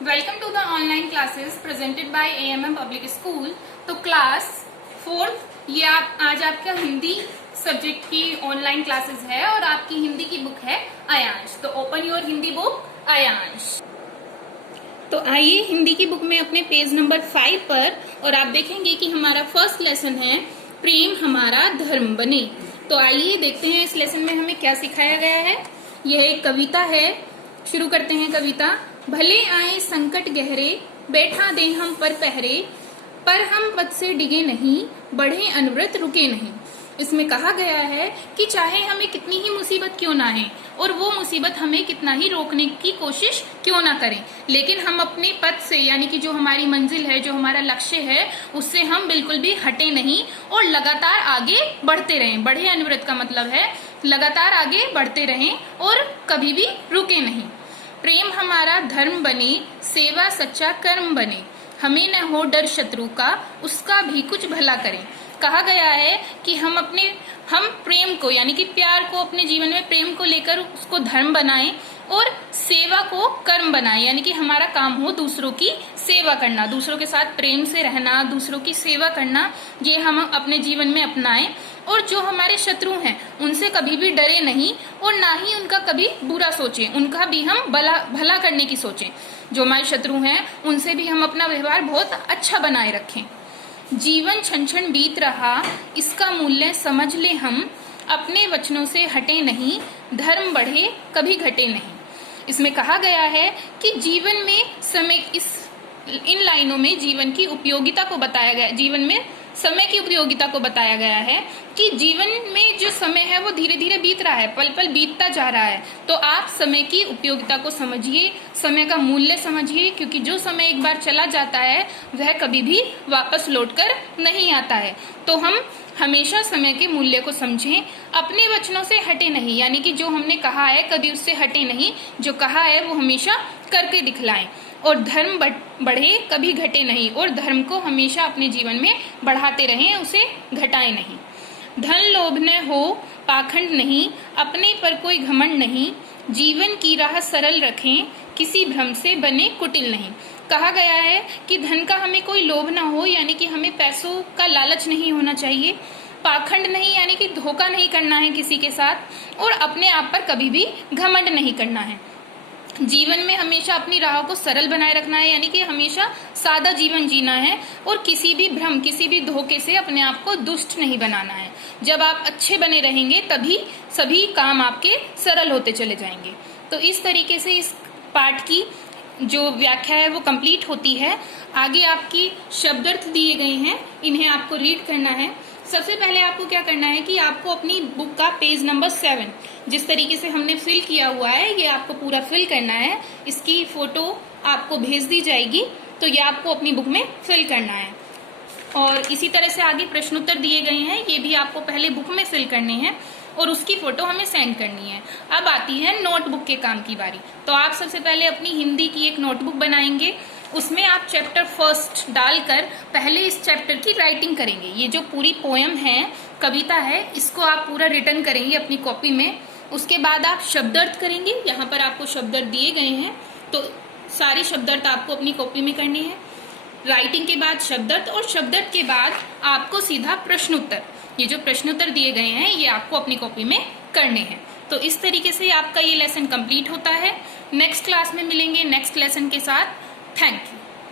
Welcome to the online classes presented by AMM public school. तो class 4th ये आज आपका हिंदी सब्जेक्ट की ऑनलाइन क्लासेस है और आपकी हिंदी की बुक है आयांश। तो open your Hindi book Aayansh. तो आइए हिंदी की बुक में अपने पेज नंबर 5 पर, और आप देखेंगे कि हमारा फर्स्ट लेसन है प्रेम हमारा धर्म बने। तो आइए देखते हैं इस लेसन में हमें क्या सिखाया गया है। यह एक कविता है, शुरू करते हैं कविता। भले आए संकट गहरे, बैठा दे हम पर पहरे, पर हम पद से डिगे नहीं, बढ़े अनवरत रुके नहीं। इसमें कहा गया है कि चाहे हमें कितनी ही मुसीबत क्यों ना आए और वो मुसीबत हमें कितना ही रोकने की कोशिश क्यों ना करें, लेकिन हम अपने पद से, यानी कि जो हमारी मंजिल है, जो हमारा लक्ष्य है, उससे हम बिल्कुल भी हटे नहीं और लगातार आगे बढ़ते रहें। बढ़े अनवरत का मतलब है लगातार आगे बढ़ते रहें और कभी भी रुके नहीं। प्रेम हमारा धर्म बने, सेवा सच्चा कर्म बने, हमें न हो डर शत्रु का, उसका भी कुछ भला करें। कहा गया है कि हम प्रेम को, यानी कि प्यार को, अपने जीवन में प्रेम को लेकर उसको धर्म बनाएं और सेवा को कर्म बनाएं, यानी कि हमारा काम हो दूसरों की सेवा करना, दूसरों के साथ प्रेम से रहना, दूसरों की सेवा करना, ये हम अपने जीवन में अपनाएं। और जो हमारे शत्रु हैं उनसे कभी भी डरे नहीं और ना ही उनका कभी बुरा सोचें, उनका भी हम भला करने की सोचें। जो हमारे शत्रु हैं उनसे भी हम अपना व्यवहार बहुत अच्छा बनाए रखें। जीवन क्षण क्षण बीत रहा, इसका मूल्य समझ ले हम, अपने वचनों से हटे नहीं, धर्म बढ़े कभी घटे नहीं। इसमें कहा गया है कि जीवन में समय, इन लाइनों में जीवन की उपयोगिता को बताया गया, जीवन में समय की उपयोगिता को बताया गया है कि जीवन में जो समय है वो धीरे धीरे बीत रहा है, पल पल बीतता जा रहा है। तो आप समय की उपयोगिता को समझिए, समय का मूल्य समझिए, क्योंकि जो समय एक बार चला जाता है वह कभी भी वापस लौटकर नहीं आता है। तो हम हमेशा समय के मूल्य को समझें, अपने वचनों से हटे नहीं, यानी कि जो हमने कहा है कभी उससे हटे नहीं, जो कहा है वो हमेशा करके दिखलाएं। और धर्म बढ़े कभी घटे नहीं, और धर्म को हमेशा अपने जीवन में बढ़ाते रहें, उसे घटाएं नहीं। धन लोभ न हो पाखंड नहीं, अपने पर कोई घमंड नहीं, जीवन की राह सरल रखें, किसी भ्रम से बने कुटिल नहीं। कहा गया है कि धन का हमें कोई लोभ ना हो, यानी कि हमें पैसों का लालच नहीं होना चाहिए, पाखंड नहीं, यानी कि धोखा नहीं करना है किसी के साथ, और अपने आप पर कभी भी घमंड नहीं करना है। जीवन में हमेशा अपनी राह को सरल बनाए रखना है, यानी कि हमेशा सादा जीवन जीना है, और किसी भी भ्रम, किसी भी धोखे से अपने आप को दुष्ट नहीं बनाना है। जब आप अच्छे बने रहेंगे तभी सभी काम आपके सरल होते चले जाएंगे। तो इस तरीके से इस पाठ की जो व्याख्या है वो कंप्लीट होती है। आगे आपकी शब्दार्थ दिए गए हैं, इन्हें आपको रीड करना है। सबसे पहले आपको क्या करना है कि आपको अपनी बुक का पेज नंबर 7 जिस तरीके से हमने फिल किया हुआ है, ये आपको पूरा फिल करना है। इसकी फोटो आपको भेज दी जाएगी, तो ये आपको अपनी बुक में फिल करना है। और इसी तरह से आगे प्रश्नोत्तर दिए गए हैं, ये भी आपको पहले बुक में फिल करने हैं और उसकी फोटो हमें सेंड करनी है। अब आती है नोटबुक के काम की बारी। तो आप सबसे पहले अपनी हिंदी की एक नोटबुक बनाएंगे, उसमें आप चैप्टर फर्स्ट डालकर पहले इस चैप्टर की राइटिंग करेंगे। ये जो पूरी पोयम है, कविता है, इसको आप पूरा रिटर्न करेंगे अपनी कॉपी में। उसके बाद आप शब्दार्थ करेंगे, यहाँ पर आपको शब्दार्थ दिए गए हैं, तो सारे शब्दार्थ आपको अपनी कॉपी में करने हैं। राइटिंग के बाद शब्दार्थ, और शब्दार्थ के बाद आपको सीधा प्रश्नोत्तर, ये जो प्रश्नोत्तर दिए गए हैं ये आपको अपनी कॉपी में करने हैं। तो इस तरीके से आपका ये लेसन कंप्लीट होता है। नेक्स्ट क्लास में मिलेंगे नेक्स्ट लेसन के साथ। Thank you.